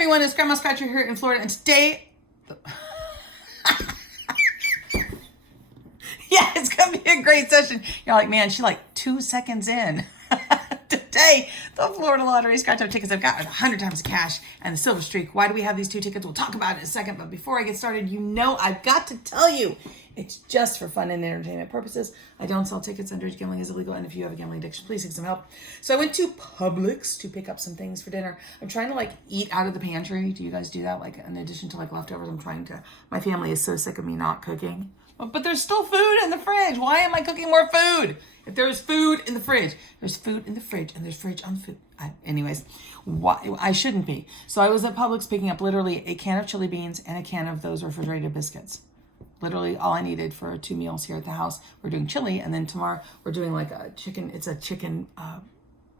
everyone, it's Grandma Scratcher here in Florida, and today, yeah, it's gonna be a great session. You're like, man, she's like 2 seconds in. Today, the Florida Lottery scratch off tickets, I've got 100 times the cash and the Silver Streak. Why do we have these 2 tickets? We'll talk about it in a second, but before I get started, you know I've got to tell you, it's just for fun and entertainment purposes. I don't sell tickets. Underage gambling is illegal, and if you have a gambling addiction, please seek some help. So I went to Publix to pick up some things for dinner. I'm trying to eat out of the pantry. Do you guys do that? In addition to leftovers, my family is so sick of me not cooking. But there's still food in the fridge. Why am I cooking more food? If there's food in the fridge, there's food in the fridge, and there's fridge on food. Anyways, why I shouldn't be. So I was at Publix picking up literally a can of chili beans and a can of those refrigerated biscuits. Literally all I needed for 2 meals here at the house. We're doing chili, and then tomorrow we're doing a chicken. It's a chicken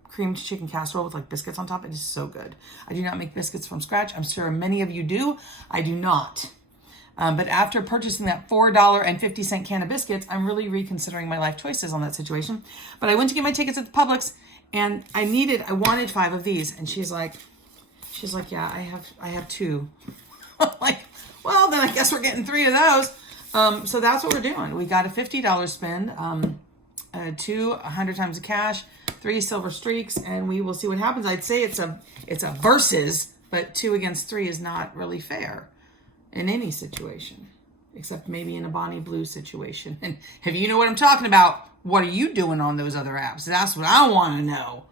creamed chicken casserole with biscuits on top. It is so good. I do not make biscuits from scratch. I'm sure many of you do. I do not. But after purchasing that $4.50 can of biscuits, I'm really reconsidering my life choices on that situation. But I went to get my tickets at the Publix, and I wanted 5 of these. And she's like, yeah, I have 2. I'm like, well, then I guess we're getting 3 of those. So that's what we're doing. We got a $50 spend, 2 100 times the cash, 3 Silver Streaks, and we will see what happens. I'd say it's a versus, but 2 against 3 is not really fair in any situation, except maybe in a Bonnie Blue situation. And if you know what I'm talking about, what are you doing on those other apps? That's what I want to know.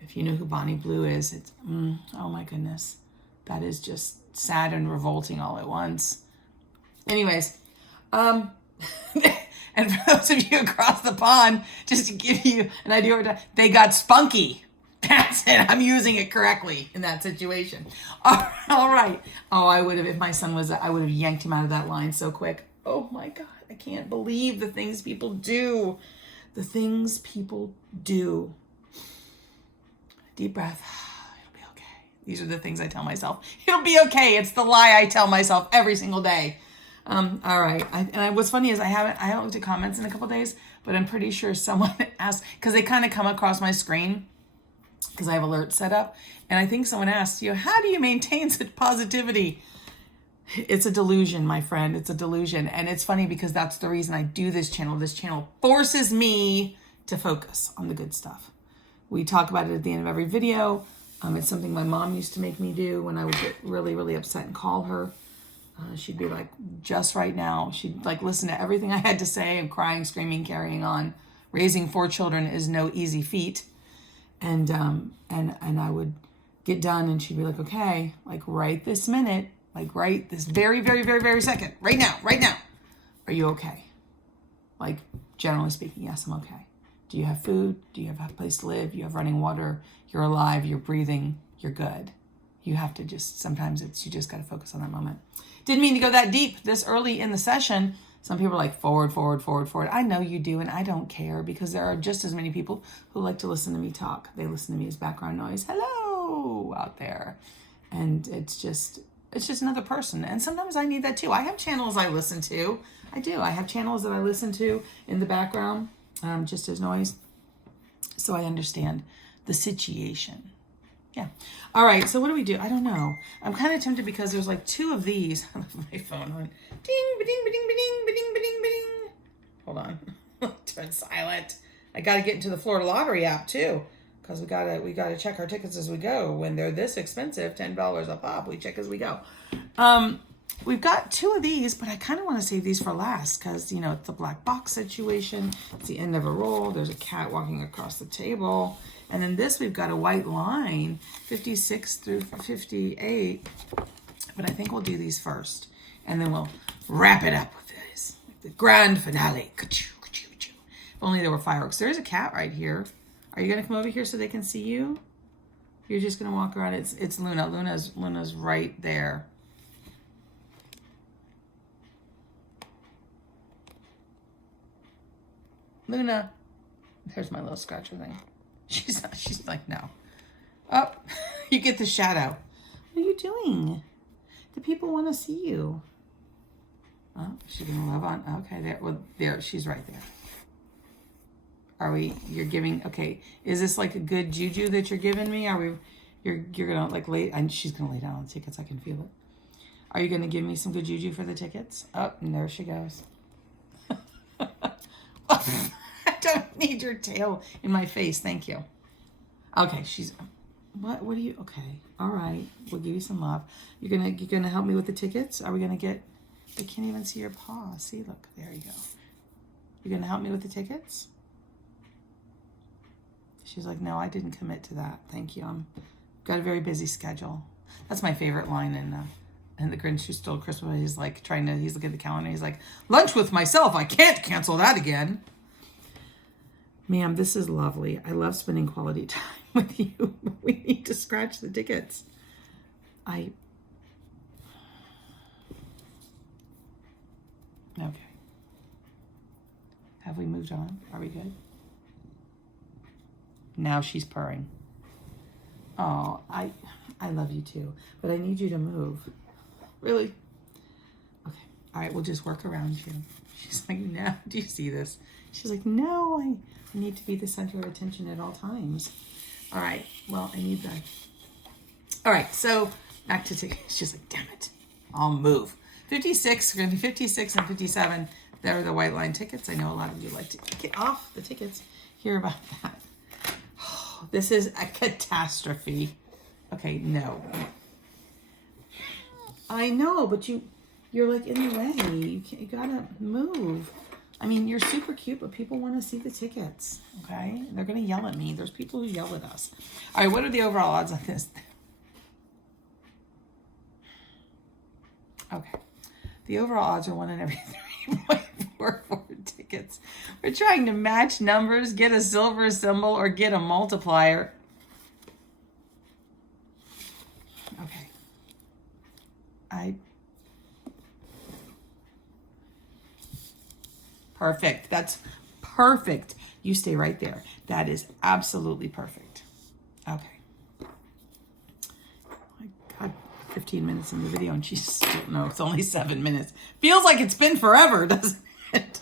If you know who Bonnie Blue is, it's, oh my goodness. That is just sad and revolting all at once. Anyways, and for those of you across the pond, just to give you an idea, they got spunky. That's it. I'm using it correctly in that situation. All right. Oh, I would have, if my son was, I would have yanked him out of that line so quick. Oh my God. I can't believe the things people do. The things people do. Deep breath. It'll be okay. These are the things I tell myself. It'll be okay. It's the lie I tell myself every single day. All right. What's funny is I haven't looked at comments in a couple days, but I'm pretty sure someone asked, because they kind of come across my screen, because I have alerts set up. And I think someone asked, how do you maintain such positivity? It's a delusion, my friend. It's a delusion. And it's funny because that's the reason I do this channel. This channel forces me to focus on the good stuff. We talk about it at the end of every video. It's something my mom used to make me do when I would get really, really upset and call her. She'd be like, just right now. She'd listen to everything I had to say and crying, screaming, carrying on. Raising 4 children is no easy feat. And I would get done, and she'd be like, okay, right this minute, right this very, very, very, very second, right now, are you okay? Generally speaking, yes, I'm okay. Do you have food? Do you have a place to live? You have running water? You're alive, you're breathing, you're good. You have to sometimes you just got to focus on that moment. Didn't mean to go that deep this early in the session. Some people are like, forward. I know you do, and I don't care, because there are just as many people who like to listen to me talk. They listen to me as background noise. Hello out there. And it's just another person. And sometimes I need that too. I have channels I listen to. I do. I have channels that I listen to in the background, just as noise. So I understand the situation. Yeah. All right. So what do we do? I don't know. I'm kind of tempted because there's 2 of these. I left my phone on. Ding, ba-ding, ba-ding, ba-ding, ba-ding, ba-ding, ba-ding. Hold on. Turn silent. I got to get into the Florida Lottery app too, because we gotta check our tickets as we go. When they're this expensive, $10 a pop, we check as we go. We've got 2 of these, but I kind of want to save these for last because, it's a black box situation. It's the end of a roll. There's a cat walking across the table. And then this, we've got a white line, 56 through 58. But I think we'll do these first. And then we'll wrap it up with this. The grand finale. If only there were fireworks. There's a cat right here. Are you going to come over here so they can see you? You're just going to walk around. It's Luna. Luna's right there. Luna. There's my little scratcher thing. She's like, no. Oh, you get the shadow. What are you doing? The people want to see you. Oh, she's going to love on. Okay, there, she's right there. You're giving, okay, is this a good juju that you're giving me? You're gonna like lay, and she's gonna lay down on the tickets. I can feel it. Are you gonna give me some good juju for the tickets? Oh, and there she goes. I don't need your tail in my face. Thank you. Okay, she's. What do you? Okay, all right. We'll give you some love. You're gonna help me with the tickets. Are we gonna get? I can't even see your paw. See, look, there you go. You're gonna help me with the tickets? She's like, no, I didn't commit to that. Thank you. I'm got a very busy schedule. That's my favorite line in The Grinch Who Stole Christmas. He's like he's looking at the calendar. He's like, lunch with myself. I can't cancel that again. Ma'am, this is lovely. I love spending quality time with you, but we need to scratch the tickets. Okay. Have we moved on? Are we good? Now she's purring. Oh, I love you too, but I need you to move. Really? Okay. All right, we'll just work around you. She's like, no, do you see this? She's like, no, I need to be the center of attention at all times. All right, well, I need that. All right, so back to tickets. She's like, damn it, I'll move. 56, we're gonna do 56 and 57. They're the white line tickets. I know a lot of you like to get off the tickets, hear about that. Oh, this is a catastrophe. Okay, no. I know, but you're like in the way. You gotta move. I mean, you're super cute, but people want to see the tickets, okay? They're going to yell at me. There's people who yell at us. All right, what are the overall odds on this? Okay. The overall odds are 1 in every 3.44 tickets. We're trying to match numbers, get a silver symbol, or get a multiplier. Okay. Perfect. That's perfect. You stay right there. That is absolutely perfect. Okay. My God, 15 minutes in the video and she's still, no, it's only 7 minutes. Feels like it's been forever, doesn't it?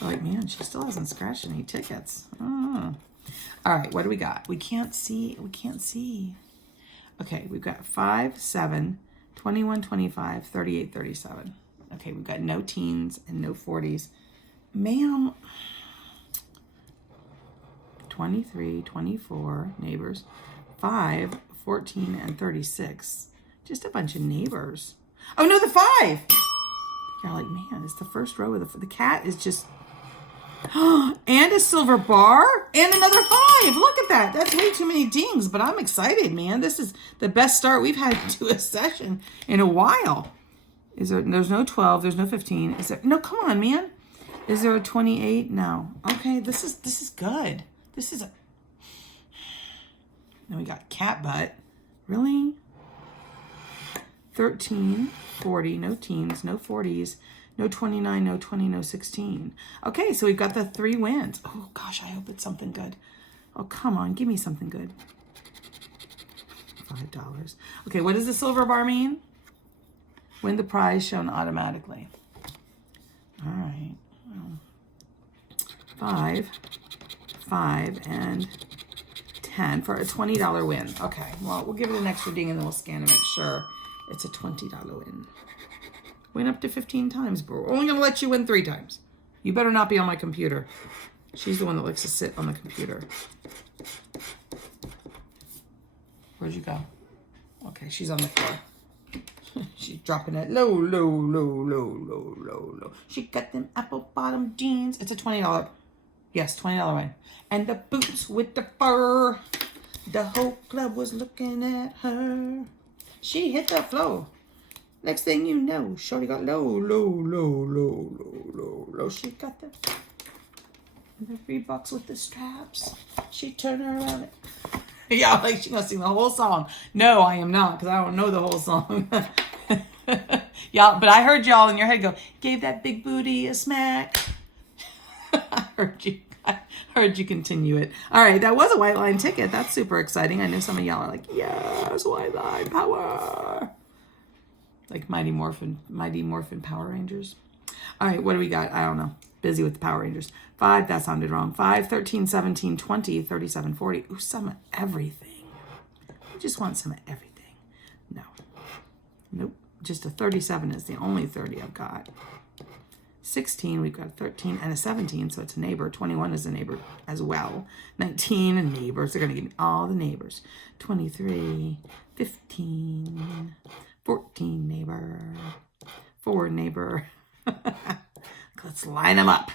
Like, man, she still hasn't scratched any tickets. Oh. All right, what do we got? We can't see. Okay, we've got 5, 7, 21, 25, 38, 37. Okay, we've got no teens and no 40s. Ma'am, 23, 24 neighbors, 5, 14, and 36. Just a bunch of neighbors. Oh, no, the 5. You're like, man, it's the first row of the cat is just, and a silver bar and another 5. Look at that. That's way too many dings, but I'm excited, man. This is the best start we've had to a session in a while. There's no 12, there's no 15. Is there, no, come on, man. Is there a 28? No. Okay, this is good. This is a, then we got cat butt. Really? 13, 40, no teens, no 40s, no 29, no 20, no 16. Okay, so we've got the 3 wins. Oh gosh, I hope it's something good. Oh, come on, give me something good. $5. Okay, what does the silver bar mean? Win the prize shown automatically. All right. Well, 5, and 10 for a $20 win. Okay, well, we'll give it an extra ding and then we'll scan to make sure it's a $20 win. Win up to 15 times, but we're only going to let you win 3 times. You better not be on my computer. She's the one that likes to sit on the computer. Where'd you go? Okay, she's on the floor. She's dropping it low, low, low, low, low, low, low. She got them apple bottom jeans. It's a $20. Yes, $20 win. And the boots with the fur. The whole club was looking at her. She hit the floor. Next thing you know, shorty got low, low, low, low, low, low, low. She got the Reeboks with the straps. She turned around. Yeah, like she's gonna sing the whole song. No, I am not, because I don't know the whole song. Y'all, but I heard y'all in your head go, gave that big booty a smack. I heard you continue it. All right, that was a white line ticket. That's super exciting. I know some of y'all are like, yes, white line power. Like Mighty Morphin Power Rangers. All right, what do we got? I don't know. Busy with the Power Rangers. 5, that sounded wrong. 5, 13, 17, 20, 37, 40. Ooh, some of everything. just want some of everything. No. Nope. Just a 37 is the only 30 I've got. 16, we've got a 13 and a 17, so it's a neighbor. 21 is a neighbor as well. 19 and neighbors. They're going to give me all the neighbors. 23, 15, 14 neighbor, 4 neighbor. Let's line them up.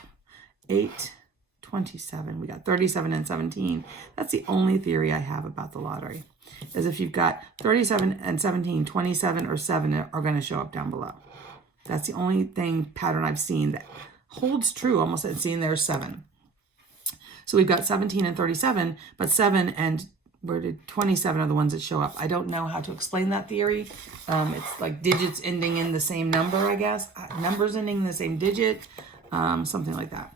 8, 27. We got 37 and 17. That's the only theory I have about the lottery, is if you've got 37 and 17, 27 or 7 are going to show up down below. That's the only pattern I've seen that holds true. Almost at seeing there's 7. So we've got 17 and 37, but 7 and 27 are the ones that show up. I don't know how to explain that theory. It's like digits ending in the same number, I guess. Numbers ending in the same digit, something like that.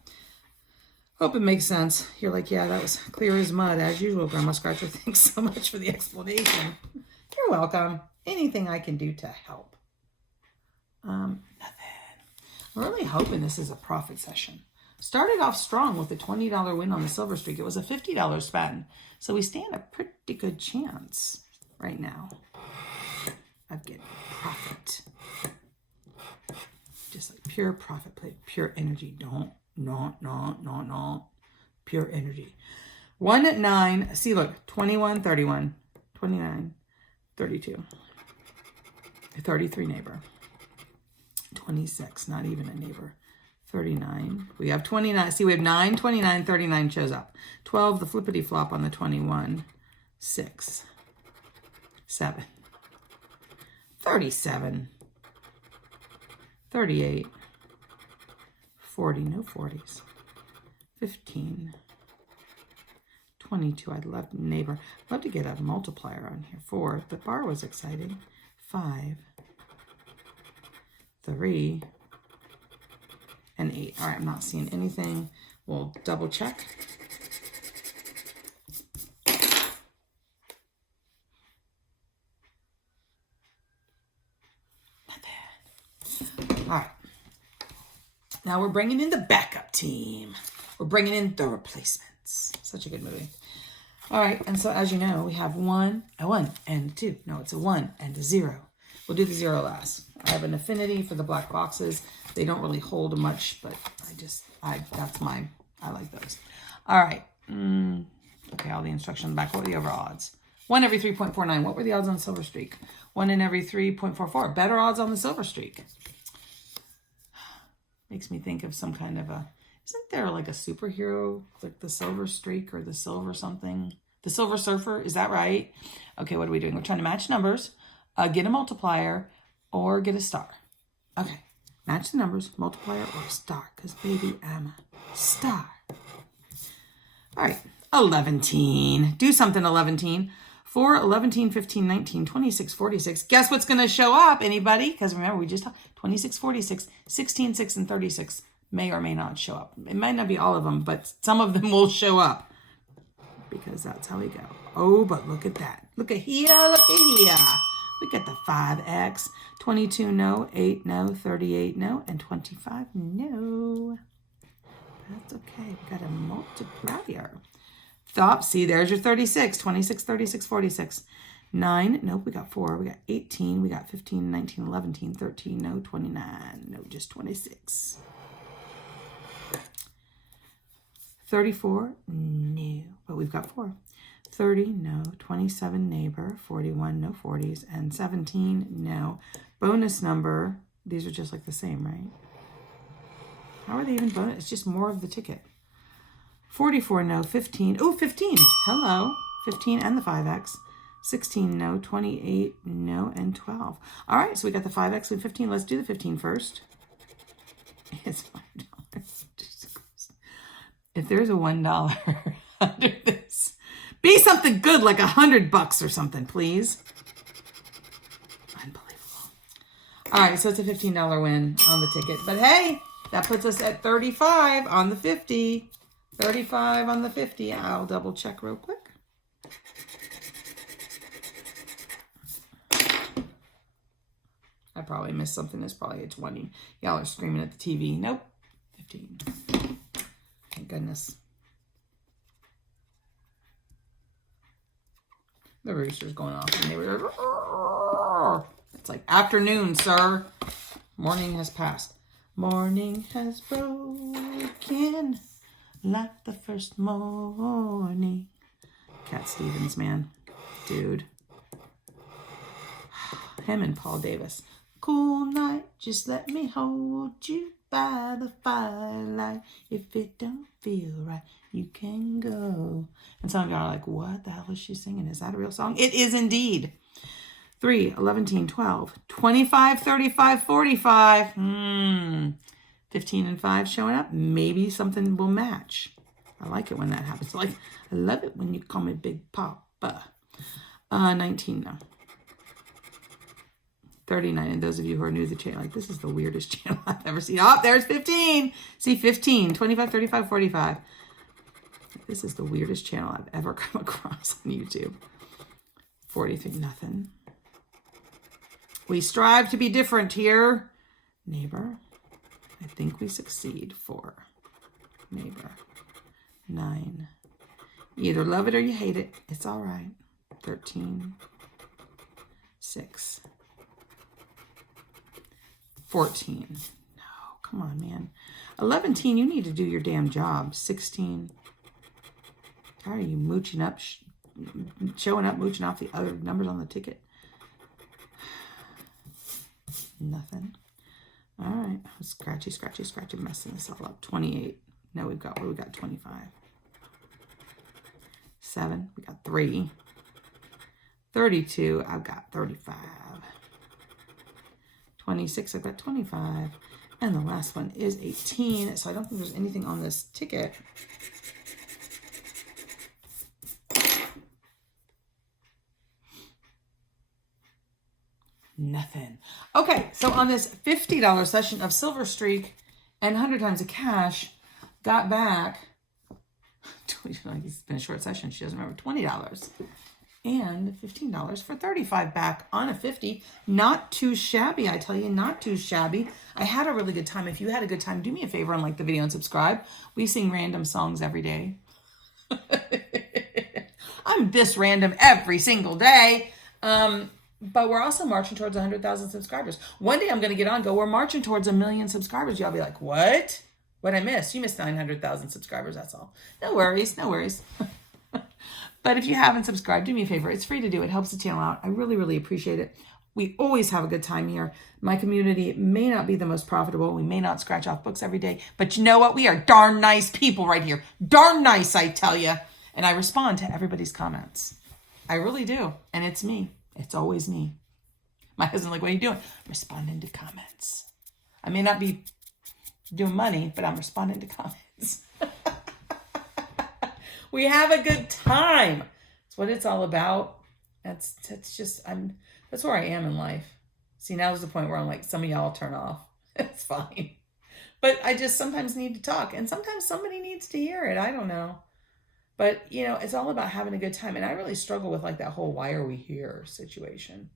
Hope it makes sense. You're like, yeah, that was clear as mud. As usual, Grandma Scratcher. Thanks so much for the explanation. You're welcome. Anything I can do to help. Nothing. I'm really hoping this is a profit session. Started off strong with a $20 win on the silver streak. It was a $50 spend. So we stand a pretty good chance right now of getting profit. Just like pure profit play, pure energy. No. Pure energy. 1 at 9. See, look, 21, 31, 29, 32, 33 neighbor. 26, not even a neighbor. 39. We have 29. See, we have 9, 29, 39 shows up. 12, the flippity flop on the 21. 6, 7, 37, 38, 40, no 40s. 15, 22. I'd love neighbor. I'd love to get a multiplier on here. 4, the bar was exciting. 5, 3, and 8. All right, I'm not seeing anything. We'll double check. Nothing. All right. Now we're bringing in the backup team. We're bringing in the replacements. Such a good movie. All right, and so as you know, we have a 1 and a 2. No, it's a 1 and a 0. We'll do the 0 last. I have an affinity for the black boxes. They don't really hold much, but I like those. All right. Okay, all the instructions on the back. What were the overall odds? 1 every 3.49. What were the odds on the silver streak? 1 in every 3.44. Better odds on the silver streak. Makes me think of some kind of isn't there like a superhero, like the silver streak or the silver something? The Silver Surfer, is that right? Okay, what are we doing? We're trying to match numbers, get a multiplier, or get a star. Okay, match the numbers, multiplier, or a star, because baby, I'm a star. All right, 11. Do something, 11. 4, 11, 15, 19, 26, 46. Guess what's going to show up? Anybody? Because remember, we just talked 26, 46, 16, 6, and 36 may or may not show up. It might not be all of them, but some of them will show up because that's how we go. Oh, but look at that. Look at here. Look at here. We got the 5x. 22, no. 8, no. 38, no. And 25, no. That's okay. We got a multiplier. See, there's your 36. 26, 36, 46. 9, nope, we got 4. We got 18. We got 15, 19, 11, 13, no. 29, no, just 26. 34, no, but we've got 4. 30, no. 27, neighbor. 41, no 40s. And 17, no. Bonus number, these are just like the same, right? How are they even bonus? It's just more of the ticket. 44, no. 15, oh, 15, hello. 15 and the 5x. 16, no. 28, no. And 12. All right, so we got the 5x and 15. Let's do the 15 first. It's $5. If there's a $1 under this, be something good like $100 or something, please. Unbelievable. All right, so it's a $15 win on the ticket. But hey, that puts us at 35 on the 50. 35 on the 50. I'll double check real quick. I probably missed something. It's probably a 20. Y'all are screaming at the TV. Nope. 15. Thank goodness. The rooster's going off. And they were, it's like afternoon, sir. Morning has passed. Morning has broken like the first morning. Cat Stevens, man. Dude. Him and Paul Davis. Cool night, just let me hold you by the firelight. If it don't feel right, you can go. And some of y'all are like, what the hell is she singing? Is that a real song? It is indeed. 3, 11, 12, 25, 35, 45. 15 and 5 showing up. Maybe something will match. I like it when that happens. Like, I love it when you call me Big Papa. 19, no. 39, and those of you who are new to the channel, like, this is the weirdest channel I've ever seen. Oh, there's 15. See, 15, 25, 35, 45. This is the weirdest channel I've ever come across on YouTube. 43, nothing. We strive to be different here. Neighbor, I think we succeed. 4, neighbor. 9, you either love it or you hate it. It's all right. 13, 6, 14. No, come on, man. 11, you need to do your damn job. 16. How are you mooching up, showing up, mooching off the other numbers on the ticket? Nothing. All right. Scratchy, scratchy, scratchy, messing this all up. 28. No, we got 25. 7. We got 3. 32. I've got 35. 26, I've got 25. And the last one is 18. So I don't think there's anything on this ticket. Nothing. Okay, so on this $50 session of Silver Streak and 100 times the cash, got back, it's been a short session, she doesn't remember, $20. And $15 for 35 back on a 50. Not too shabby, I tell you, not too shabby. I had a really good time. If you had a good time, do me a favor and like the video and subscribe. We sing random songs every day. I'm this random every single day. But we're also marching towards 100,000 subscribers. One day I'm going to get on, go, we're marching towards 1 million subscribers. Y'all be like, what? What'd I miss? You missed 900,000 subscribers, that's all. No worries, no worries. But if you haven't subscribed, do me a favor. It's free to do. It helps the channel out. I really, really appreciate it. We always have a good time here. My community may not be the most profitable. We may not scratch off books every day. But you know what? We are darn nice people right here. Darn nice, I tell you. And I respond to everybody's comments. I really do. And it's me. It's always me. My husband's like, what are you doing? I'm responding to comments. I may not be doing money, but I'm responding to comments. We have a good time. That's what it's all about. That's where I am in life. See, now is the point where I'm like, some of y'all turn off. It's fine. But I just sometimes need to talk. And sometimes somebody needs to hear it. I don't know. But, you know, it's all about having a good time. And I really struggle with like that whole why are we here situation.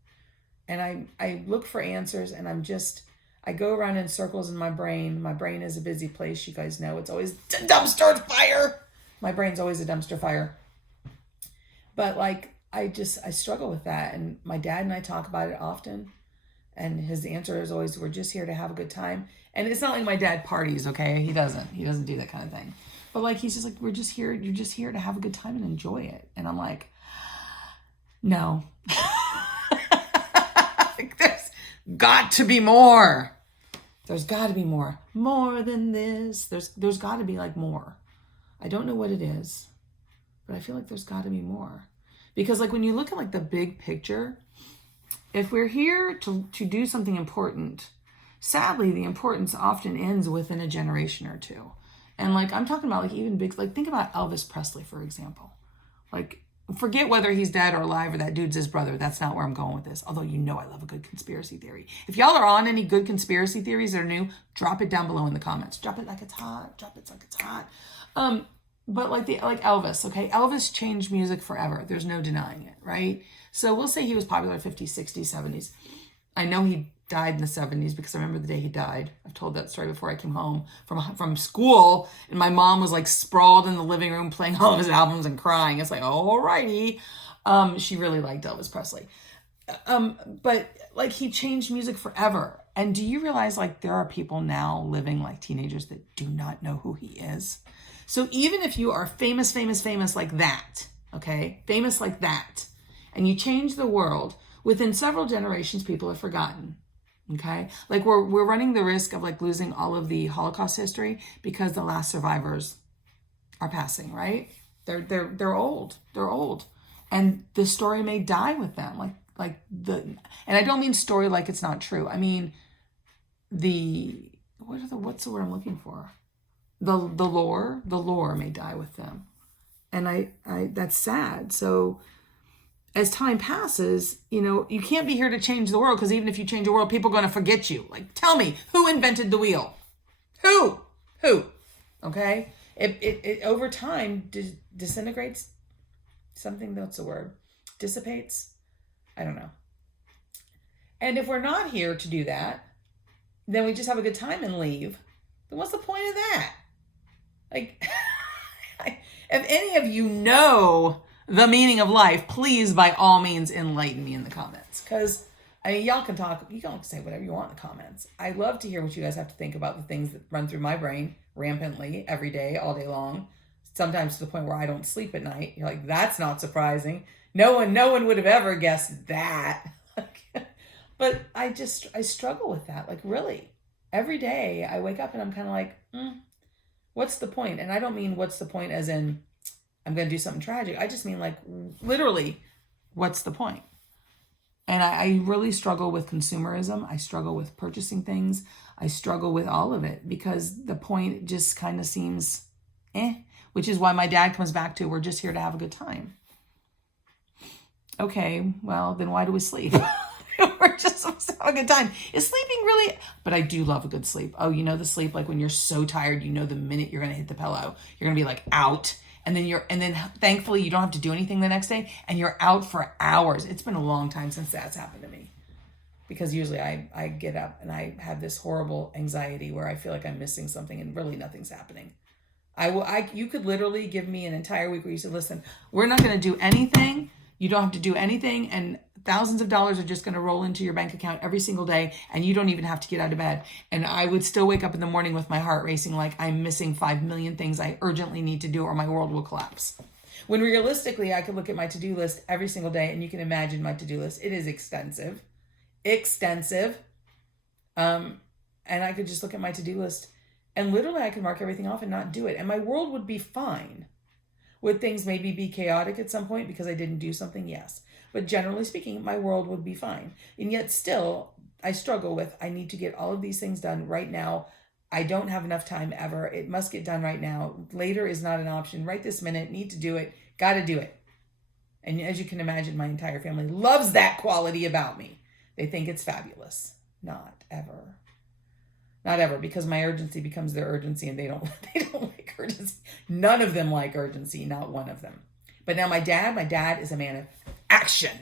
And I look for answers and I go around in circles in my brain. My brain is a busy place. You guys know it's always a dumpster fire. My brain's always a dumpster fire. But like, I struggle with that. And my dad and I talk about it often. And his answer is always, we're just here to have a good time. And it's not like my dad parties, okay? He doesn't do that kind of thing. But like, he's just like, we're just here. You're just here to have a good time and enjoy it. And I'm like, no. There's got to be more. There's got to be more. More than this. There's got to be like more. I don't know what it is, but I feel like there's got to be more. Because like when you look at like the big picture, if we're here to do something important, sadly, the importance often ends within a generation or two. And like, I'm talking about like even big, like think about Elvis Presley, for example. Like forget whether he's dead or alive or that dude's his brother. That's not where I'm going with this. Although, you know, I love a good conspiracy theory. If y'all are on any good conspiracy theories that are new, drop it down below in the comments. Drop it like it's hot. Drop it like it's hot. But like Elvis, okay? Elvis changed music forever. There's no denying it, right? So we'll say he was popular 50s, 60s, 70s. I know he died in the 70s because I remember the day he died. I've told that story before. I came home from school and my mom was like sprawled in the living room playing all of his albums and crying. It's like, alrighty. She really liked Elvis Presley. But like he changed music forever. And do you realize like there are people now living like teenagers that do not know who he is? So even if you are famous like that, okay, famous like that, and you change the world, within several generations, people have forgotten. Okay, like we're running the risk of like losing all of the Holocaust history because the last survivors are passing. Right? They're old. They're old, and the story may die with them. And I don't mean story like it's not true. I mean what's the word I'm looking for? The lore may die with them, and I that's sad. So as time passes, you can't be here to change the world, because even if you change the world, people are going to forget you. Like, tell me, who invented the wheel? Who? Okay? It over time disintegrates. Something, that's the word. Dissipates. I don't know. And if we're not here to do that, then we just have a good time and leave. Then what's the point of that? Like, if any of you know the meaning of life, please, by all means, enlighten me in the comments. Because, y'all can talk, you can say whatever you want in the comments. I love to hear what you guys have to think about the things that run through my brain rampantly every day, all day long. Sometimes to the point where I don't sleep at night. You're like, that's not surprising. No one would have ever guessed that. But I struggle with that. Like, really, every day I wake up and I'm kind of like, what's the point? And I don't mean what's the point as in I'm going to do something tragic. I just mean like literally, what's the point? And I really struggle with consumerism. I struggle with purchasing things. I struggle with all of it because the point just kind of seems which is why my dad comes back to, we're just here to have a good time. Okay, well, then why do we sleep? We're just supposed to have a good time. Is sleeping really? But I do love a good sleep. Oh, the sleep, like when you're so tired, the minute you're going to hit the pillow, you're going to be like out. And then thankfully you don't have to do anything the next day and you're out for hours. It's been a long time since that's happened to me, because usually I get up and I have this horrible anxiety where I feel like I'm missing something and really nothing's happening. You could literally give me an entire week where you said, listen, we're not going to do anything. You don't have to do anything. And thousands of dollars are just going to roll into your bank account every single day. And you don't even have to get out of bed. And I would still wake up in the morning with my heart racing, like I'm missing 5 million things I urgently need to do or my world will collapse. When realistically, I could look at my to-do list every single day and you can imagine my to-do list. It is extensive. And I could just look at my to-do list and literally I could mark everything off and not do it. And my world would be fine. Would things maybe be chaotic at some point because I didn't do something? Yes. But generally speaking, my world would be fine. And yet still, I struggle with, I need to get all of these things done right now. I don't have enough time ever. It must get done right now. Later is not an option. Right this minute, need to do it. Got to do it. And as you can imagine, my entire family loves that quality about me. They think it's fabulous. Not ever. Not ever, because my urgency becomes their urgency and they don't like urgency. None of them like urgency, not one of them. But now my dad is a man of action.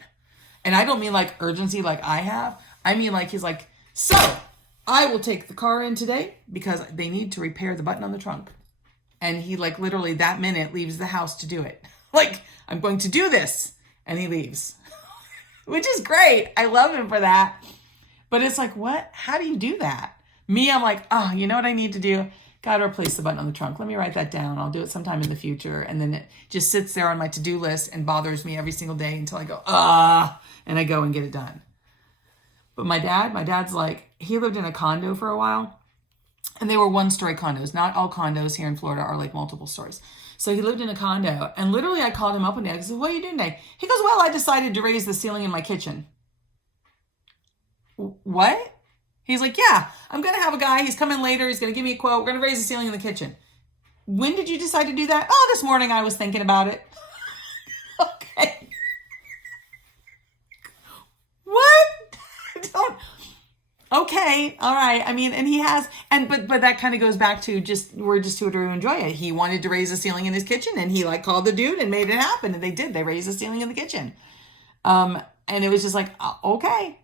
And I don't mean like urgency like I have. I mean like he's like, so I will take the car in today because they need to repair the button on the trunk. And he like literally that minute leaves the house to do it. Like, I'm going to do this. And he leaves, which is great. I love him for that. But it's like, what? How do you do that? Me, I'm like, oh, you know what I need to do? Got to replace the button on the trunk. Let me write that down. I'll do it sometime in the future. And then it just sits there on my to-do list and bothers me every single day until I go, and I go and get it done. But my dad's like, he lived in a condo for a while. And they were one-story condos. Not all condos here in Florida are like multiple stories. So he lived in a condo. And literally I called him up one day. I said, what are you doing today? He goes, well, I decided to raise the ceiling in my kitchen. What? He's like, yeah, I'm going to have a guy. He's coming later. He's going to give me a quote. We're going to raise the ceiling in the kitchen. When did you decide to do that? Oh, this morning I was thinking about it. Okay. What? Okay. All right. I mean, and he has, but that kind of goes back to we're just here to enjoy it. He wanted to raise the ceiling in his kitchen and he like called the dude and made it happen. And they did. They raised the ceiling in the kitchen. And it was just like, okay.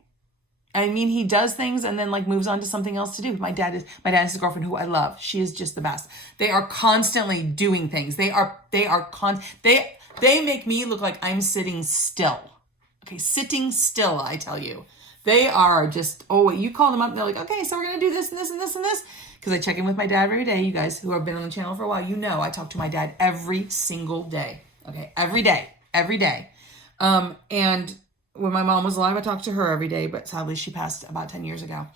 I mean, he does things and then like moves on to something else to do. My dad is his girlfriend, who I love. She is just the best. They are constantly doing things. They make me look like I'm sitting still. Okay, sitting still, I tell you. They are just, oh, you call them up and they're like, okay, so we're going to do this and this and this and this. Because I check in with my dad every day. You guys who have been on the channel for a while, you know I talk to my dad every single day. Okay, every day. And when my mom was alive, I talked to her every day, but sadly she passed about 10 years ago.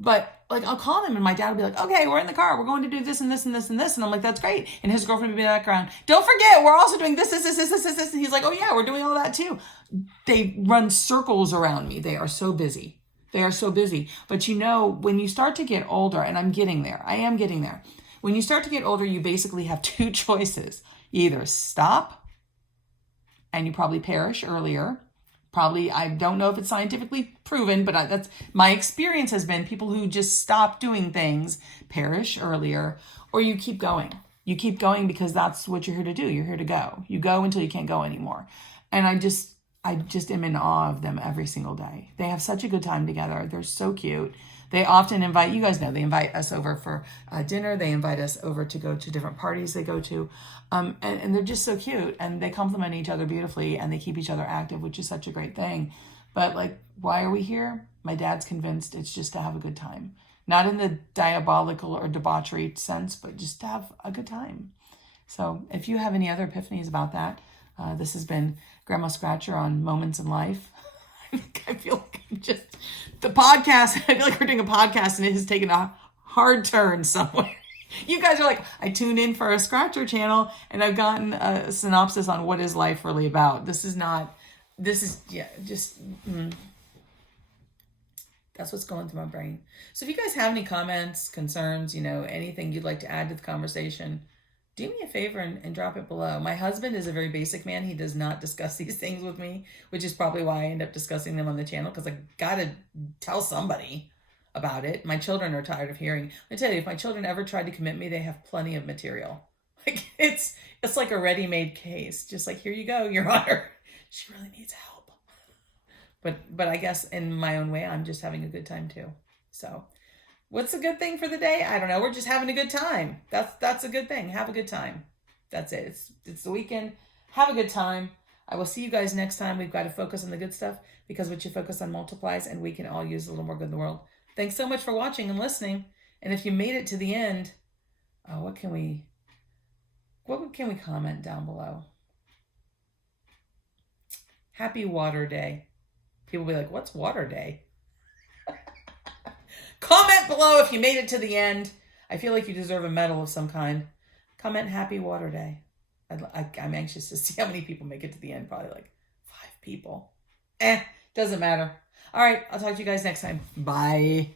But like, I'll call him and my dad will be like, okay, we're in the car. We're going to do this and this and this and this. And I'm like, that's great. And his girlfriend would be in the background. Don't forget, we're also doing this. And he's like, oh yeah, we're doing all that too. They run circles around me. They are so busy. But you know, when you start to get older, and I'm getting there, I am getting there. When you start to get older, you basically have two choices. You either stop and you probably perish earlier. Probably, I don't know if it's scientifically proven, but that's my experience has been people who just stop doing things perish earlier, or you keep going. You keep going because that's what you're here to do. You're here to go. You go until you can't go anymore. And I just am in awe of them every single day. They have such a good time together. They're so cute. They often invite, you guys know, they invite us over for dinner. They invite us over to go to different parties they go to. And they're just so cute. And they complement each other beautifully. And they keep each other active, which is such a great thing. But like, why are we here? My dad's convinced it's just to have a good time. Not in the diabolical or debauchery sense, but just to have a good time. So if you have any other epiphanies about that, this has been Grandma Scratcher on Moments in Life. I feel like I'm just, the podcast, I feel like we're doing a podcast and it has taken a hard turn somewhere. You guys are like, I tuned in for a Scratcher channel and I've gotten a synopsis on what is life really about. That's what's going through my brain. So if you guys have any comments, concerns, anything you'd like to add to the conversation, do me a favor and drop it below. My husband is a very basic man. He does not discuss these things with me, which is probably why I end up discussing them on the channel, because I got to tell somebody about it. My children are tired of hearing. I tell you, if my children ever tried to commit me, they have plenty of material. Like it's like a ready-made case. Just like, here you go, Your Honor. She really needs help. But I guess in my own way, I'm just having a good time too. So what's a good thing for the day? I don't know. We're just having a good time. That's a good thing. Have a good time. That's it. It's the weekend. Have a good time. I will see you guys next time. We've got to focus on the good stuff, because what you focus on multiplies, and we can all use a little more good in the world. Thanks so much for watching and listening. And if you made it to the end, what can we comment down below? Happy Water Day. People will be like, what's Water Day? Comment below if you made it to the end. I feel like you deserve a medal of some kind. Comment Happy Water Day. I'm anxious to see how many people make it to the end. Probably like 5 people. Doesn't matter. All right, I'll talk to you guys next time. Bye.